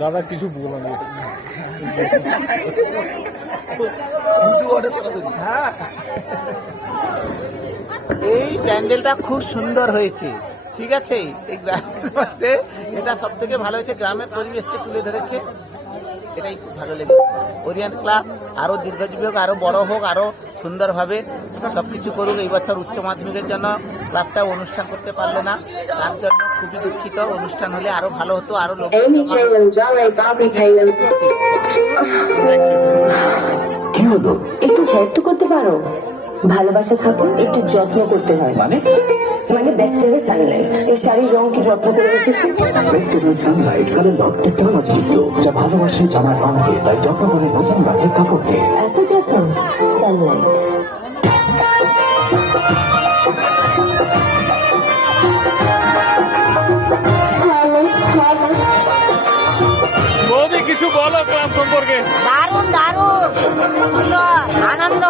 দাদা কিছু বলো না। এই প্যান্ডেলটা খুব সুন্দর হয়েছে, ঠিক আছে। এই গ্রামের মধ্যে এটা সব থেকে ভালো হয়েছে, গ্রামের পরিবেশকে তুলে ধরেছে, এটাই খুব ভালো লেগেছে। ওরিয়েন্ট ক্লাব আরো দীর্ঘজীবী হোক, আরো বড় হোক, আরো সুন্দরভাবে সবকিছু করুক। এই বছর উচ্চ মাধ্যমিকের জন্য ক্লাবটা অনুষ্ঠান করতে পারলো না, তার জন্য খুবই দুঃখিত। অনুষ্ঠান হলে আরো ভালো হতো, আরো লোক। কি হলো? একটু হেল্প তো করতে পারো। ভালোবাসা থাকলে একটু যত্ন করতে হয়। মানে বেস্টের সানলাইট, এই শাড়ির রং কি যত্ন করে রেখেছি? বেস্টের সানলাইট কালার লক টেকনোলজিযুক্ত, যা ভালোবাসে জামার রঙকে, তাই যত্ন করে নতুন রাতের কাপড়কে। এত যত্ন। সানলাইট। বৌদি কিছু বলো ক্লাব সম্পর্কে। দারুণ দারুণ সুন্দর আনন্দ,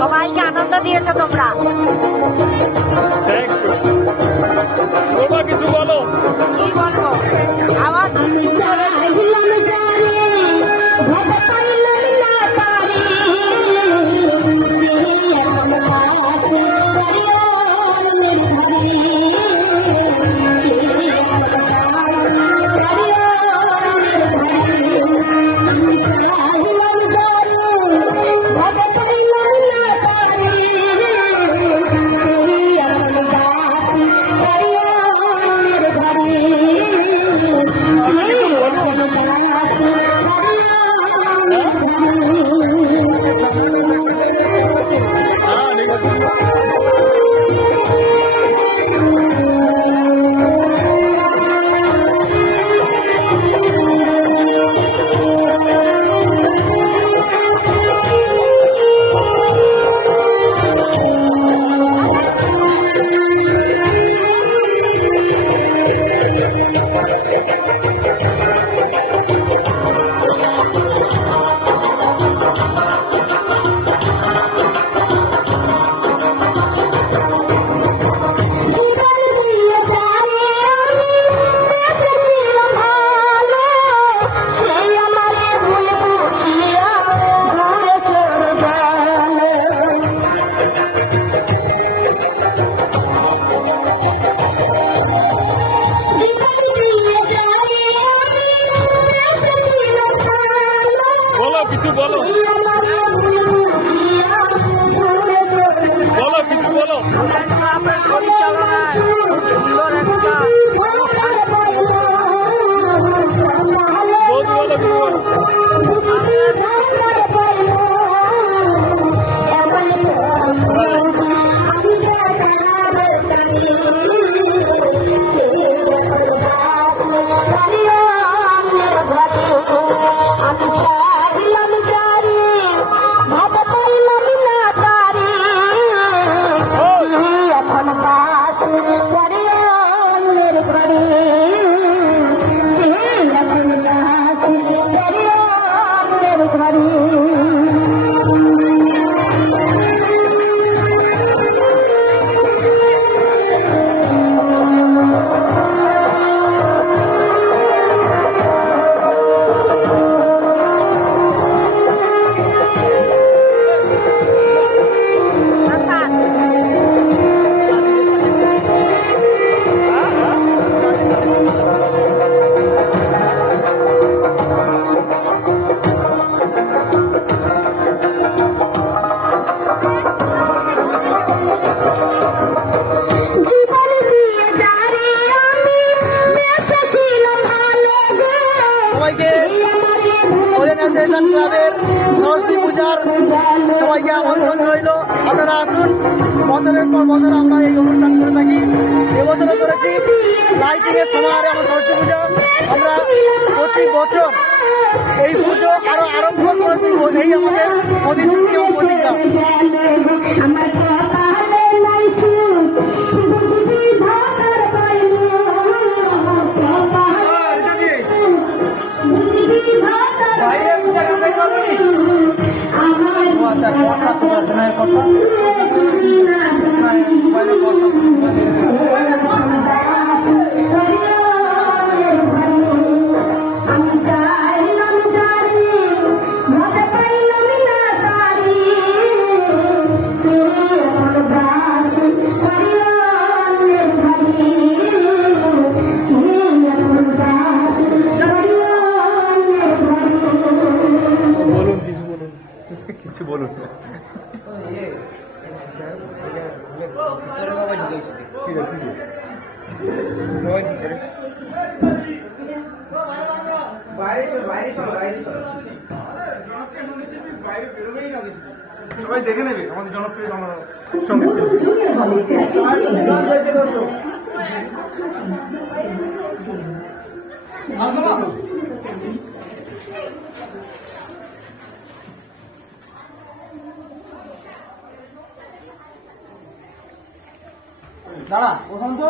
সবাইকে আনন্দ দিয়েছো তোমরা। Thank you. কিছু বলো। কি বলবো আমার কিছু বলো, বলো কিছু বলো। পরিচালনায় সুন্দর একটা বৌদি বলো কিছু বলো। ক্লাবের সরস্বতী পূজার সবাইকে আমন্ত্রণ রইল, আপনারা আসুন। বছরের পর বছর আমরা এই অনুষ্ঠান করে থাকি, এবছরও করেছি। লাইটিং এর সমাহারে আমার সরস্বতী পূজা, আমরা প্রতি বছর এই পুজো আরো আরম্ভ করে তুলব, এই আমাদের প্রতিশ্রুতি এবং প্রতিজ্ঞা। সবাই দেখে নেবে আমাদের জনপ্রিয় আমার সঙ্গীত শিল্পী। দাঁড়া বসন্ত